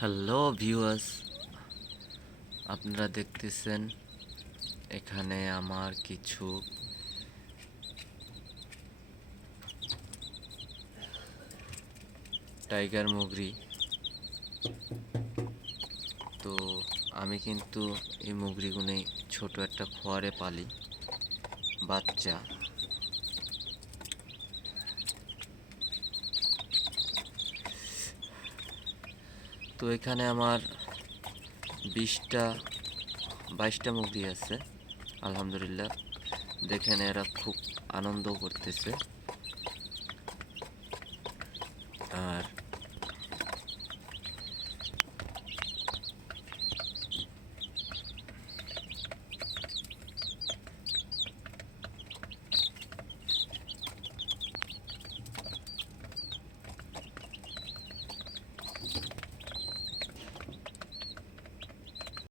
Hello viewers, আপনারা দেখতেছেন এখানে আমার কিছু টাইগার মুগরি। তো আমি কিন্তু এই মুগরিগুলো ছোট একটা খোয়ারে পালি বাচ্চা। তো এখানে আমার 20-22টা মুগরি আছে আলহামদুলিল্লাহ। দেখেন এরা খুব আনন্দ করতেছে। আর